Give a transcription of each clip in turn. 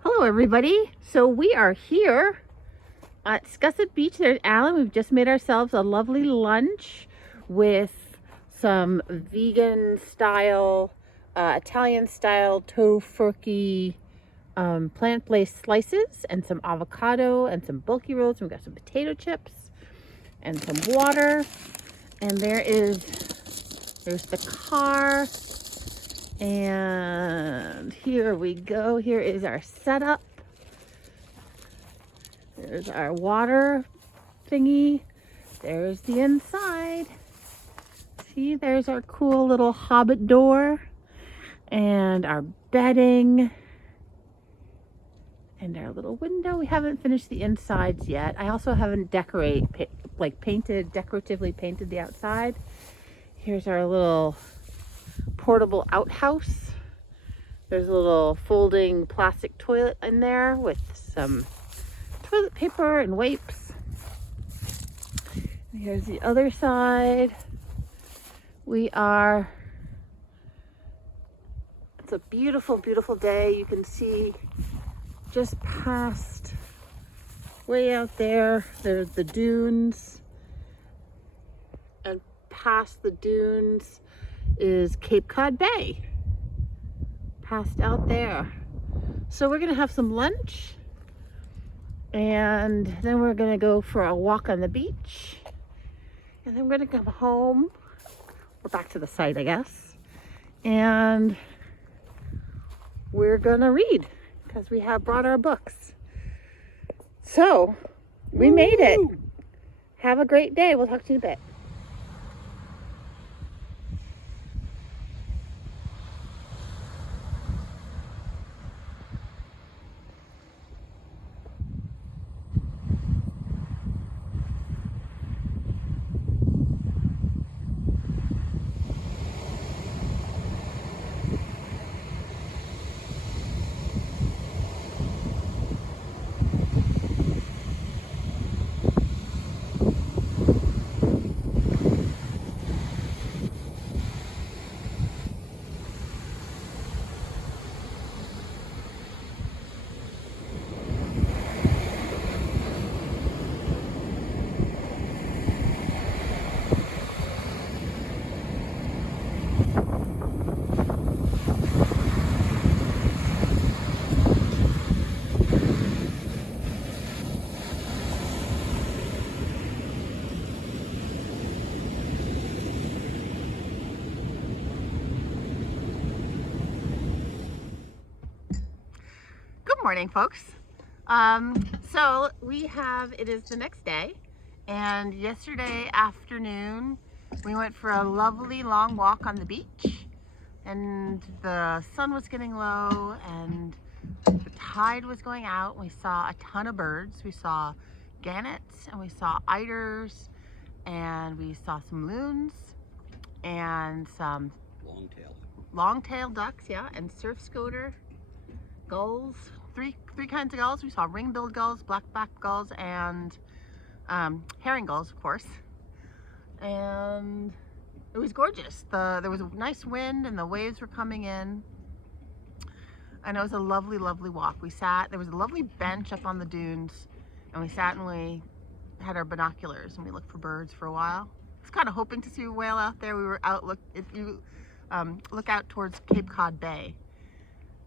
Hello everybody. So we are here at Scussett Beach. There's Alan. We've just made ourselves a lovely lunch with some vegan style, Italian style tofurkey plant-based slices and some avocado and some bulky rolls. We've got some potato chips and some water. And there's the car. And here we go. Here is our setup. There's our water thingy. There's the inside. See, there's our cool little hobbit door and our bedding and our little window. We haven't finished the insides yet. I also haven't decoratively painted the outside. Here's our little portable outhouse. There's a little folding plastic toilet in there with some toilet paper and wipes. And here's the other side. It's a beautiful, beautiful day. You can see just past, way out there's the dunes. And past the dunes is Cape Cod Bay. Past out there. So we're gonna have some lunch. And then we're gonna go for a walk on the beach. And then we're gonna come home. We're back to the site, I guess. And we're gonna read because we have brought our books. So we made it. Have a great day. We'll talk to you in a bit. Good morning, folks. So it is the next day, and yesterday afternoon we went for a lovely long walk on the beach, and the sun was getting low and the tide was going out. We saw a ton of birds. We saw gannets and we saw eiders and we saw some loons and some long-tailed ducks, yeah, and surf scoter, gulls, three kinds of gulls. We saw ring-billed gulls, black-backed gulls, and herring gulls, of course. And it was gorgeous. There was a nice wind and the waves were coming in. And it was a lovely, lovely walk. There was a lovely bench up on the dunes, and we sat and we had our binoculars and we looked for birds for a while. I was kind of hoping to see a whale out there. We were if you look out towards Cape Cod Bay,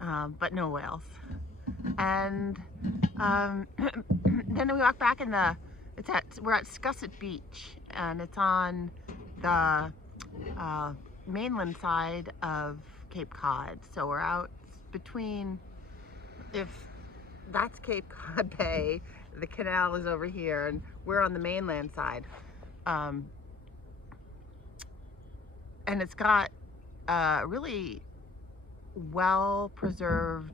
but no whales. And then we walked back we're at Scussett Beach, and it's on the mainland side of Cape Cod. So we're out between, if that's Cape Cod Bay, the canal is over here, and we're on the mainland side. And it's got a really well-preserved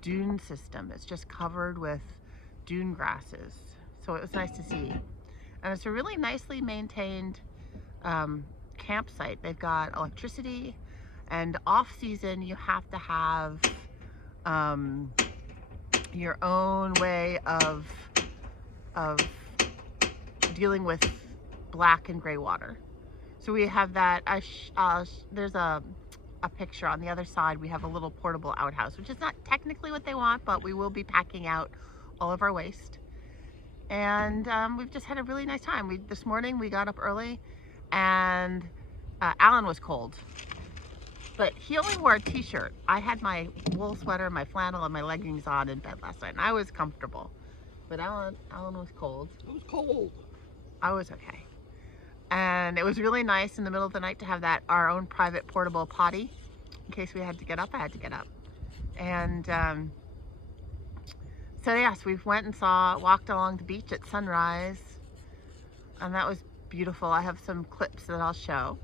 dune system. It's just covered with dune grasses. So it was nice to see. And it's a really nicely maintained campsite. They've got electricity, and off-season you have to have your own way of dealing with black and gray water. So we have that. There's a a picture on the other side. We have a little portable outhouse, which is not technically what they want, but we will be packing out all of our waste. And we've just had a really nice time. This morning we got up early, and Alan was cold, but he only wore a t-shirt. I had my wool sweater, my flannel, and my leggings on in bed last night, and I was comfortable. But Alan was cold. It was cold. I was okay. And it was really nice in the middle of the night to have our own private portable potty. In case we had to get up, I had to get up. And so yes, we went and walked along the beach at sunrise, and that was beautiful. I have some clips that I'll show.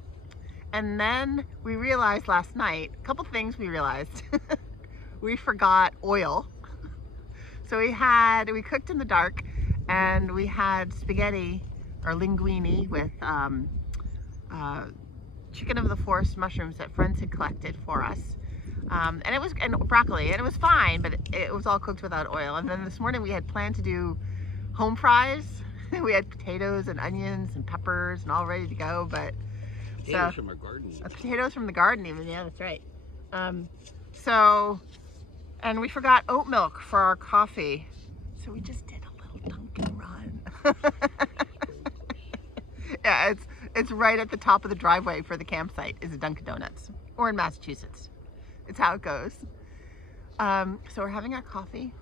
And then we realized last night, a couple things we realized. We forgot oil. So we cooked in the dark, and we had spaghetti or linguine with chicken of the forest mushrooms that friends had collected for us. And broccoli, and it was fine, but it was all cooked without oil. And then this morning we had planned to do home fries. We had potatoes and onions and peppers and all ready to go, but potatoes from our garden. Potatoes from the garden even, yeah, that's right. And we forgot oat milk for our coffee, so we just did a little Dunkin' run. Yeah, it's right at the top of the driveway for the campsite is a Dunkin' Donuts, or in Massachusetts. It's how it goes. So we're having our coffee.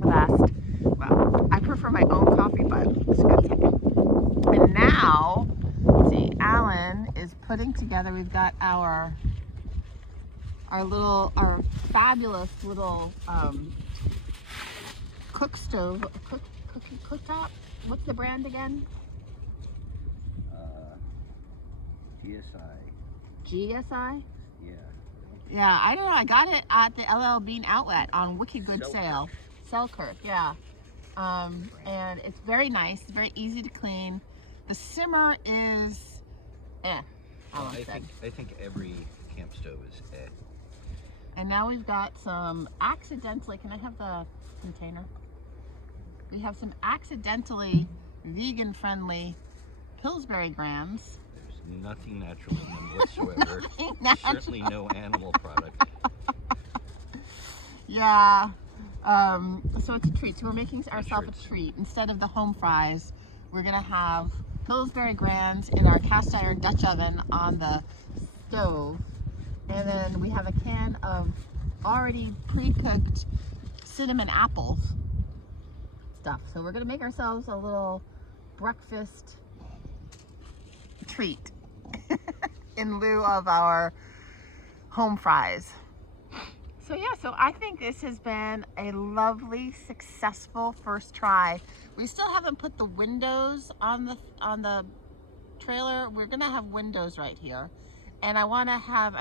Well, I prefer my own coffee, but it's a good second. And now, let's see, Alan is putting together, we've got our fabulous little cooktop. What's the brand again? GSI? Yeah, I don't know. I got it at the LL Bean outlet on Wicked Good sale. Selkirk, yeah. And it's very nice. It's very easy to clean. The simmer is, I think every camp stove is And now we've got some accidentally, can I have the container? We have some accidentally vegan-friendly Pillsbury grams. There's nothing natural in them whatsoever. Certainly no animal product. Yeah. So it's a treat. So we're making ourselves a treat. Instead of the home fries, we're gonna have Pillsbury Grands in our cast iron Dutch oven on the stove. And then we have a can of already pre-cooked cinnamon apples stuff. So we're gonna make ourselves a little breakfast treat in lieu of our home fries. So yeah, so I think this has been a lovely, successful first try. We still haven't put the windows on the trailer. We're gonna have windows right here. And I'm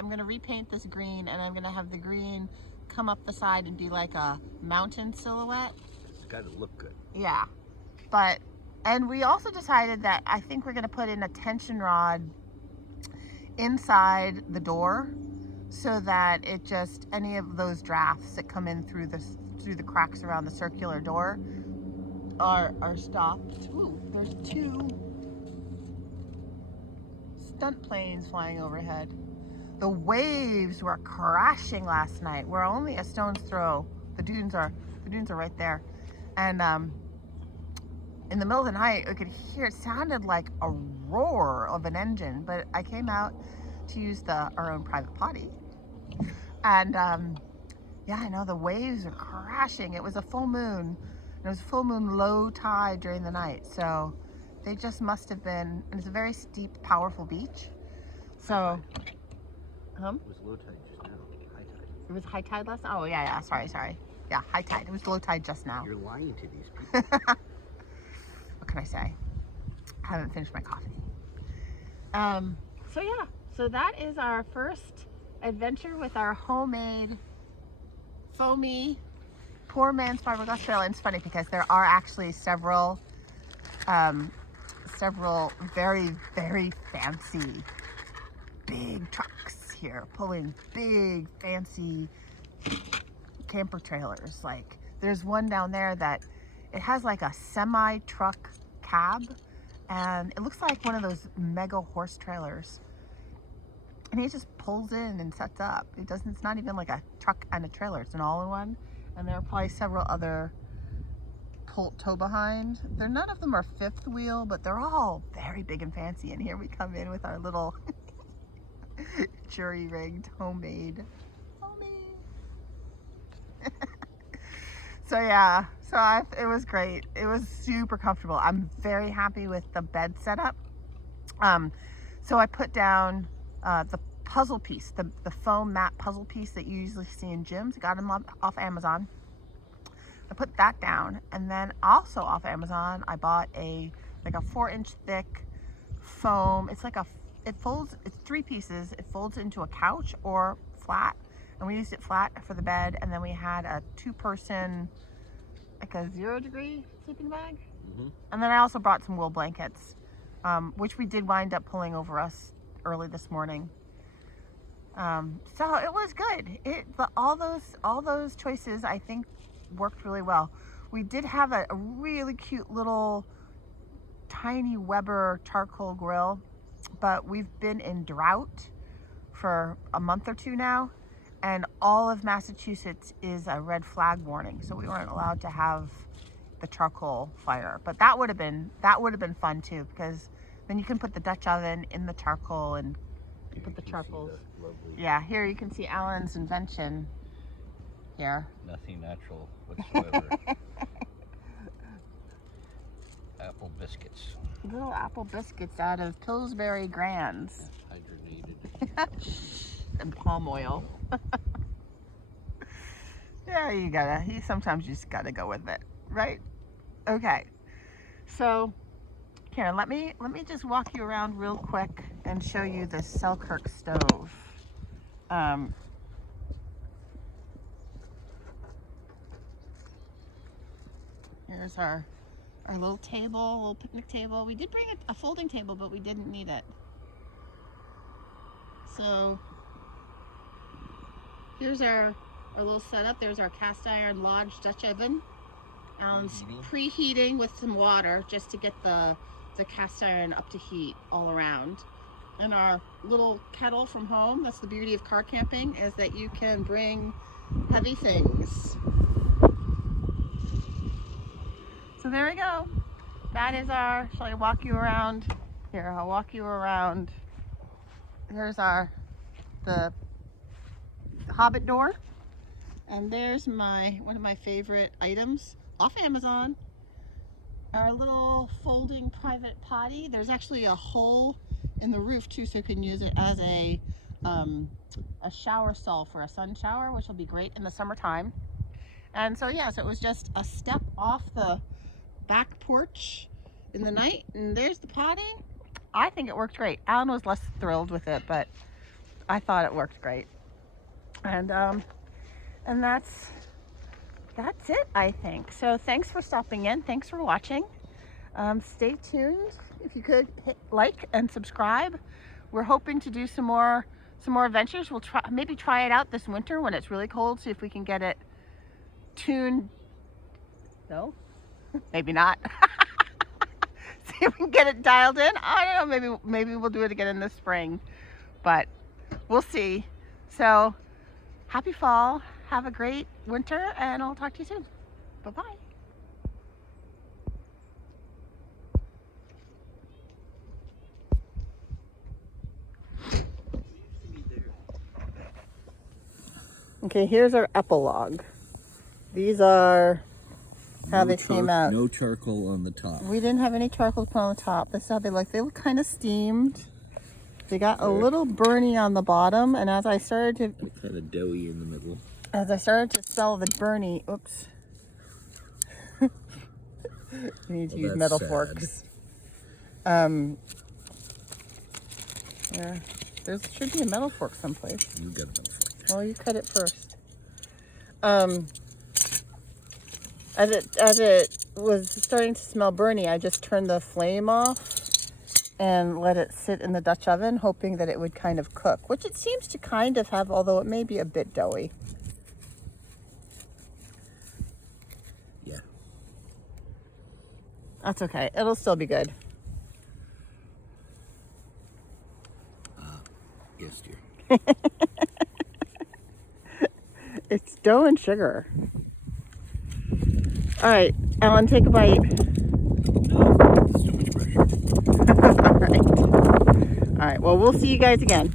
gonna repaint this green, and I'm gonna have the green come up the side and be like a mountain silhouette. It's gotta look good. Yeah, and we also decided that I think we're gonna put in a tension rod inside the door, so that any of those drafts that come in through the cracks around the circular door are stopped. Ooh, there's 2 stunt planes flying overhead. The waves were crashing last night. We're only a stone's throw. The dunes are right there. And in the middle of the night, I could hear, it sounded like a roar of an engine, but I came out to use our own private potty. And yeah, I know the waves are crashing. It was a full moon. It was full moon low tide during the night. So they just must have been, and it's a very steep, powerful beach. So, It was low tide just now, high tide. It was high tide last night? Oh yeah, sorry. Yeah, high tide. It was low tide just now. You're lying to these people. What can I say? I haven't finished my coffee. So yeah, so that is our first adventure with our homemade foamy poor man's fiberglass trailer. And it's funny because there are actually several very, very fancy big trucks here pulling big fancy camper trailers. Like there's one down there that it has like a semi truck cab, and it looks like one of those mega horse trailers. And he just pulls in and sets up. It's not even like a truck and a trailer, it's an all-in-one. And there are probably several other tow behind. None of them are fifth wheel, but they're all very big and fancy. And here we come in with our little jury-rigged homemade. So yeah, it was great. It was super comfortable. I'm very happy with the bed setup. So I put down the puzzle piece, the foam mat puzzle piece that you usually see in gyms. I got them off Amazon. I put that down, and then also off Amazon, I bought like a 4-inch thick foam. It's it's 3 pieces. It folds into a couch or flat, and we used it flat for the bed. And then we had a 2-person, like a 0-degree sleeping bag. And then I also brought some wool blankets, which we did wind up pulling over us early this morning. So it was good. All those choices, I think, worked really well. We did have a really cute little tiny Weber charcoal grill, but we've been in drought for a month or 2 now, and all of Massachusetts is a red flag warning, so we weren't allowed to have the charcoal fire. But that would have been fun too, because then you can put the Dutch oven in the charcoal and put the charcoals. Yeah, here you can see Alan's invention here. Nothing natural whatsoever. Apple biscuits. Little apple biscuits out of Pillsbury Grands. Hydrogenated. And palm oil. Yeah, you sometimes just gotta go with it, right? Okay, so here, let me just walk you around real quick and show you the Selkirk stove. Here's our little table, little picnic table. We did bring a folding table, but we didn't need it. So here's our little setup. There's our cast iron lodge Dutch oven. Alan's preheating with some water just to get the cast iron up to heat all around. And our little kettle from home. That's the beauty of car camping, is that you can bring heavy things. So there we go. That is shall I walk you around? Here, I'll walk you around. Here's the Hobbit door. And there's one of my favorite items off Amazon. Our little folding private potty. There's actually a hole in the roof too, so you can use it as a shower stall for a sun shower, which will be great in the summertime. And so yeah, so it was just a step off the back porch in the night, and there's the potty. I think it worked great. Alan was less thrilled with it, but I thought it worked great. And that's it, I think. So thanks for stopping in. Thanks for watching. Stay tuned. If you could hit like and subscribe. We're hoping to do some more adventures. We'll maybe try it out this winter when it's really cold. See if we can get it tuned. No, maybe not. See if we can get it dialed in. I don't know. Maybe we'll do it again in the spring, but we'll see. So happy fall. Have a great winter, and I'll talk to you soon. Bye-bye. Okay, here's our epilogue. These are how they came out. No charcoal on the top. We didn't have any charcoal put on the top. That's how they look. They look kind of steamed. They got a little burny on the bottom, and as I started to... Kind of doughy in the middle. As I started to smell the burny, oops. I need to use metal forks. Yeah, there should be a metal fork someplace. You got a metal fork. Well, you cut it first. As it was starting to smell burny, I just turned the flame off and let it sit in the Dutch oven, hoping that it would kind of cook, which it seems to kind of have, although it may be a bit doughy. Yeah. That's okay. It'll still be good. Yes, dear. It's dough and sugar. All right, Alan, take a bite. No, it's too much pressure. All right. All right, well, we'll see you guys again.